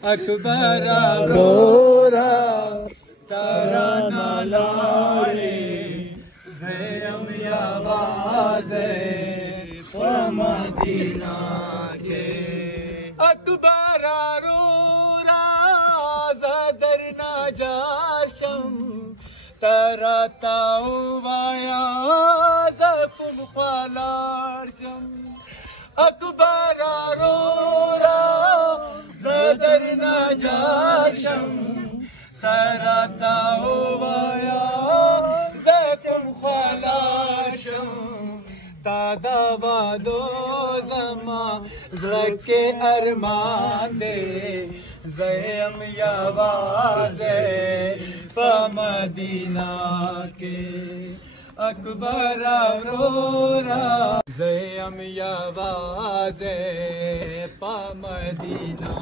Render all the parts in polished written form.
अकबर रोरा तारा ना लाड़े ज़यम यावाज़े मदीना के। अकबर रोरा ज़दर ना जाशम तारा ताऊ वाया ज़कुम ख़लाशम। अकबर रोरा ज़दर ना जाशम तारा ताऊ वाया ज़कुम ख़लाशम। दादा वादो ज़मा ज़के अरमान दे ज़यम यावाज़े मदीना के। अकबर रोरा ज़यम यावाज़े मदीना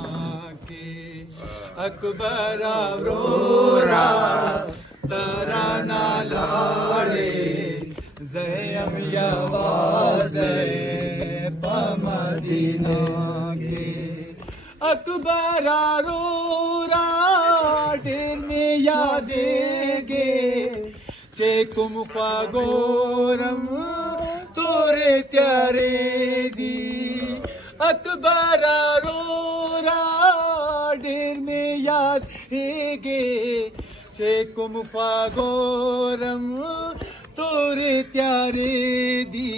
के। अकबर रोरा तारा ना लाड़े ज़यम यावाज़े मदीना के। अकबर रोरा ढेर में यादेंगे चेकुम ख्वागोरम तोरे त्यारे दी। अकबर रोरा ढेर में यादेंगे चेकुम ख्वागोरम तोरे त्यारे दी।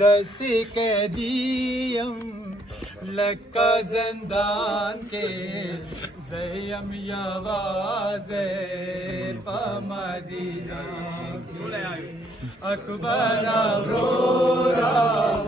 दस्ते कैदियम लक्का ज़ंदान के ज़यम यावाज़े मदीना के। अकबर रोरा